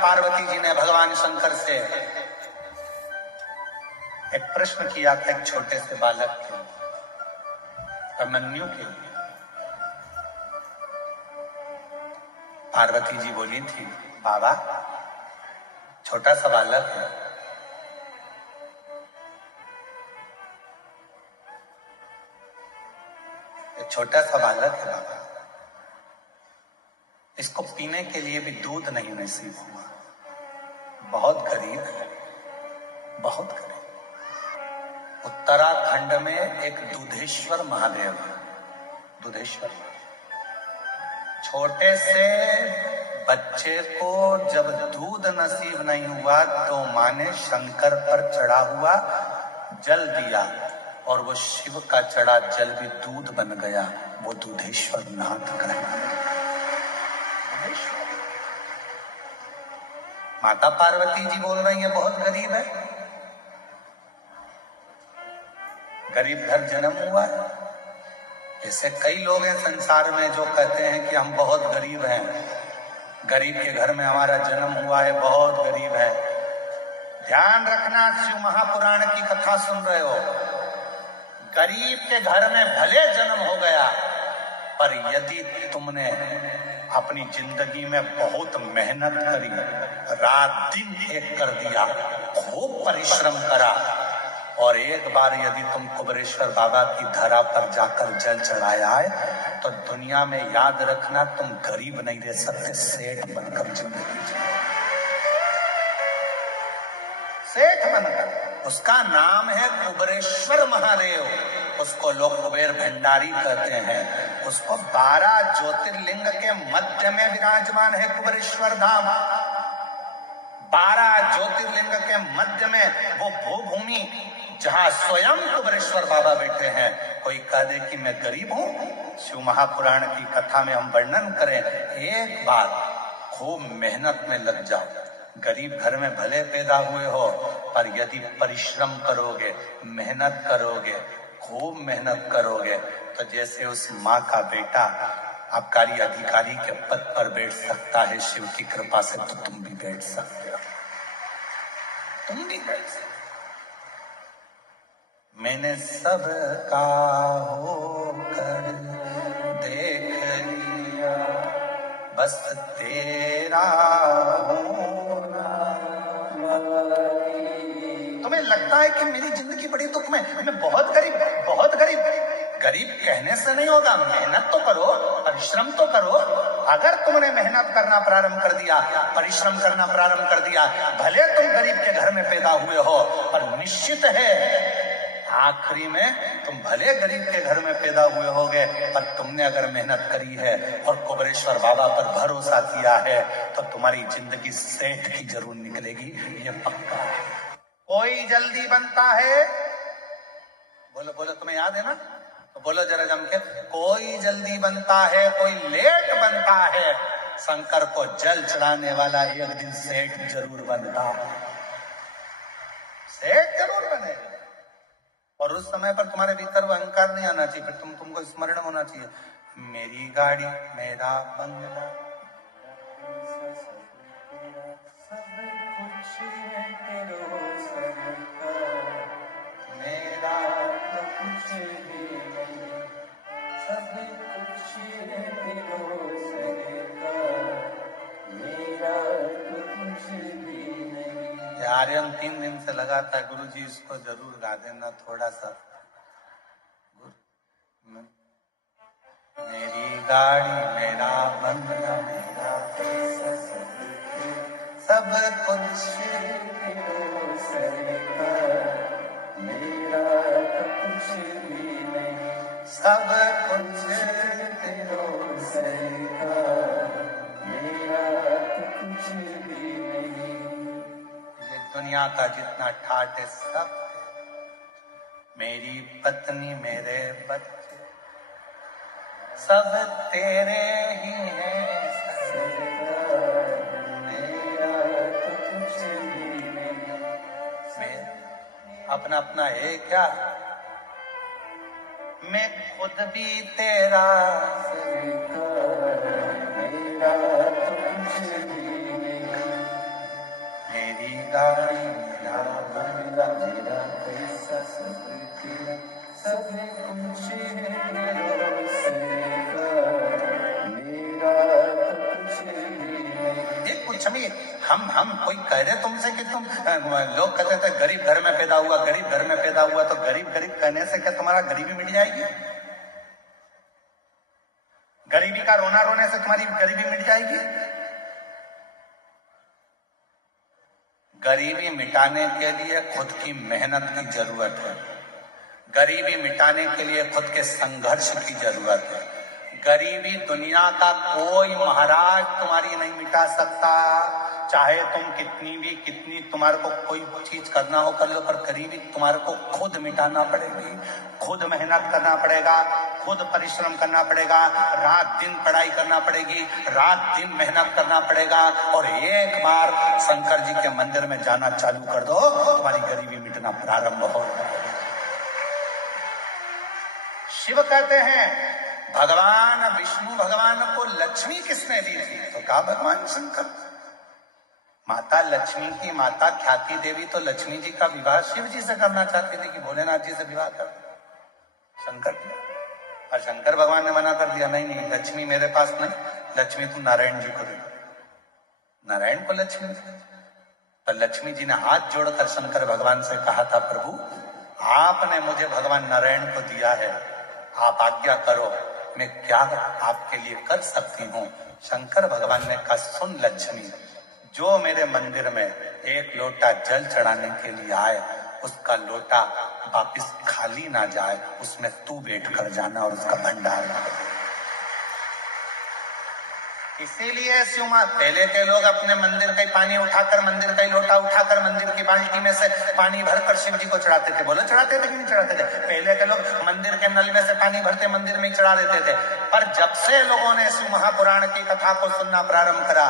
पार्वती जी ने भगवान शंकर से एक प्रश्न किया था एक छोटे से बालक के अभिमन्यु के लिए। पार्वती जी बोली थी, बाबा छोटा सा बालक है, छोटा सा बालक है बाबा, इसको पीने के लिए भी दूध नहीं नसीब हुआ, बहुत गरीब है, बहुत गरीब। उत्तराखंड में एक दूधेश्वर महादेव है, दूधेश्वर। छोटे से बच्चे को जब दूध नसीब नहीं हुआ तो माँ ने शंकर पर चढ़ा हुआ जल दिया और वो शिव का चढ़ा जल भी दूध बन गया। वो दूधेश्वर नाथ कहलाता। माता पार्वती जी बोल रही है बहुत गरीब है, गरीब घर जन्म हुआ है। ऐसे कई लोग हैं संसार में जो कहते हैं कि हम बहुत गरीब हैं, गरीब के घर में हमारा जन्म हुआ है, बहुत गरीब है। ध्यान रखना, शिव महापुराण की कथा सुन रहे हो, गरीब के घर में भले जन्म हो गया, पर यदि तुमने अपनी जिंदगी में बहुत मेहनत करी, रात दिन एक कर दिया, खूब परिश्रम करा, और एक बार यदि तुम कुबेरेश्वर बाबा की धरा पर जाकर जल चढ़ाया है तो दुनिया में याद रखना तुम गरीब नहीं रह सकते, सेठ बनकर जिंदगी जियो, सेठ बनकर। उसका नाम है कुबेरेश्वर महादेव, उसको लोग कुबेर भंडारी कहते हैं। उसको 12 ज्योतिर्लिंग के मध्य में विराजमान है कुबेरेश्वर धाम। 12 ज्योतिर्लिंग के मध्य में वो भूभूमि जहां स्वयं कुबेरेश्वर बाबा बैठे हैं। कोई कह दे कि मैं गरीब हूं, शिव महापुराण की कथा में हम वर्णन करें, एक बार खूब मेहनत में लग जाओ। गरीब घर में भले पैदा हुए हो, पर यदि परिश्रम करोगे, मेहनत करोगे, खूब मेहनत करोगे, तो जैसे उस माँ का बेटा आबकारी अधिकारी के पद पर बैठ सकता है शिव की कृपा से, तो तुम भी बैठ सकते हो, तुम भी बैठ सकते। मैंने सबका होकर देख लिया, बस तेरा होना। तुम्हें लगता है कि मेरी जिंदगी बड़ी दुख में, मैं बहुत गरीब, बहुत गरीब। गरीब कहने से नहीं होगा, मेहनत तो करो, परिश्रम तो करो। अगर तुमने मेहनत करना प्रारंभ कर दिया, परिश्रम करना प्रारंभ कर दिया, भले तुम गरीब के घर में पैदा हुए हो, पर निश्चित है आखिरी में तुम भले गरीब के घर में पैदा हुए होगे, पर तुमने अगर मेहनत करी है और कुबेरेश्वर बाबा पर भरोसा किया है तो तुम्हारी जिंदगी सेठ की जरूर निकलेगी, ये पक्का है। कोई जल्दी बनता है, बोलो बोलो, तुम्हें याद है ना, तो बोलो जरा जम के, कोई जल्दी बनता है, कोई लेट बनता है। शंकर को जल चढ़ाने वाला एक दिन सेठ जरूर बनता है, सेठ जरूर बनेगा। और उस समय पर तुम्हारे भीतर वो अहंकार नहीं आना चाहिए, फिर तुमको स्मरण होना चाहिए, मेरी गाड़ी मेरा बंगला सब कुछ है तेरो सरकार, मेरा तो कुछ भी नहीं, सब कुछ है तेरो सरकार, मेरा तो कुछ भी नहीं। आर्यन 3 दिन से लगाता है, गुरुजी इसको जरूर गा देना थोड़ा सा। मेरी गाड़ी मेरा बंगला मेरा पैसा सब कुछ तेरो सरकार, मेरा तो कुछ भी नहीं, सब कुछ तेरो सरकार, मेरा तो कुछ भी नहीं। दुनिया का जितना ठाट है सब, मेरी पत्नी मेरे बच्चे सब तेरे ही हैं, मेरा तो कुछ भी नहीं। अपना अपना है क्या, मैं खुद भी तेरा सरकार, मेरा तो कुछ भी नहीं, गाड़ी मिला मिला मेरा कैसा सफर किया सबने कुछ से मेरा कुछ नहीं। एक कुछ भी हम कोई कह रहे तुमसे कि तुम लोग कहते थे गरीब घर में पैदा हुआ, गरीब घर में पैदा हुआ, तो गरीब गरीब कहने से क्या तुम्हारा गरीबी मिट जाएगी? गरीबी का रोना रोने से तुम्हारी गरीबी मिट जाएगी? गरीबी मिटाने के लिए खुद की मेहनत की जरूरत है। गरीबी मिटाने के लिए खुद के संघर्ष की जरूरत है। गरीबी दुनिया का कोई महाराज तुम्हारी नहीं मिटा सकता, चाहे तुम कितनी तुम्हारे को कोई चीज करना हो कर लो, पर गरीबी तुम्हारे को खुद मिटाना पड़ेगी। खुद मेहनत करना पड़ेगा, खुद परिश्रम करना पड़ेगा, रात दिन पढ़ाई करना पड़ेगी, रात दिन मेहनत करना पड़ेगा। और एक बार शंकर जी के मंदिर में जाना चालू कर दो, तुम्हारी गरीबी मिटना प्रारंभ हो। शिव कहते हैं भगवान विष्णु भगवान को लक्ष्मी किसने दी थी? तो कहा भगवान शंकर। माता लक्ष्मी की माता ख्याति देवी तो लक्ष्मी जी का विवाह शिव जी से करना चाहती थी कि भोलेनाथ जी से विवाह कर शंकर जी। और शंकर भगवान ने मना कर दिया, नहीं लक्ष्मी मेरे पास नहीं, लक्ष्मी तू नारायण जी को दे। नारायण को लक्ष्मी। तो लक्ष्मी जी ने हाथ जोड़कर शंकर भगवान से कहा था, प्रभु आपने मुझे भगवान नारायण को दिया है, आप आज्ञा करो मैं क्या आपके लिए कर सकती हूँ। शंकर भगवान ने कहा, सुन लक्ष्मी, जो मेरे मंदिर में एक लोटा जल चढ़ाने के लिए आए उसका लोटा वापिस खाली ना जाए, उसमें तू बैठ कर जाना और उसका भंडार ना कर। इसीलिए शिवमा पहले के लोग अपने मंदिर का पानी उठाकर, मंदिर का लोटा उठाकर मंदिर की बाल्टी में से पानी भरकर शिव जी को चढ़ाते थे। बोलो चढ़ाते थे कि नहीं चढ़ाते थे? पहले के लोग मंदिर के नल में से पानी भरते मंदिर में ही चढ़ा देते थे। पर जब से लोगों ने शिव महापुराण की कथा को सुनना प्रारंभ करा,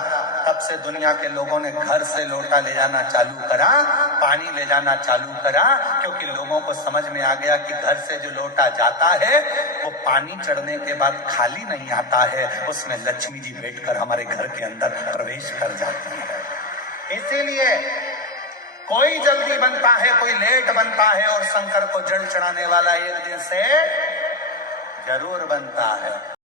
तब से दुनिया के लोगों ने घर से लोटा ले जाना चालू करा, पानी ले जाना चालू करा, क्योंकि लोगों को समझ में आ गया कि घर से जो लोटा जाता है वो पानी चढ़ने के बाद खाली नहीं आता है, उसमें लक्ष्मी जी बैठकर हमारे घर के अंदर प्रवेश कर जाती है। इसीलिए कोई जल्दी बनता है, कोई लेट बनता है, और शंकर को जल चढ़ाने वाला एक दिन से जरूर बनता है।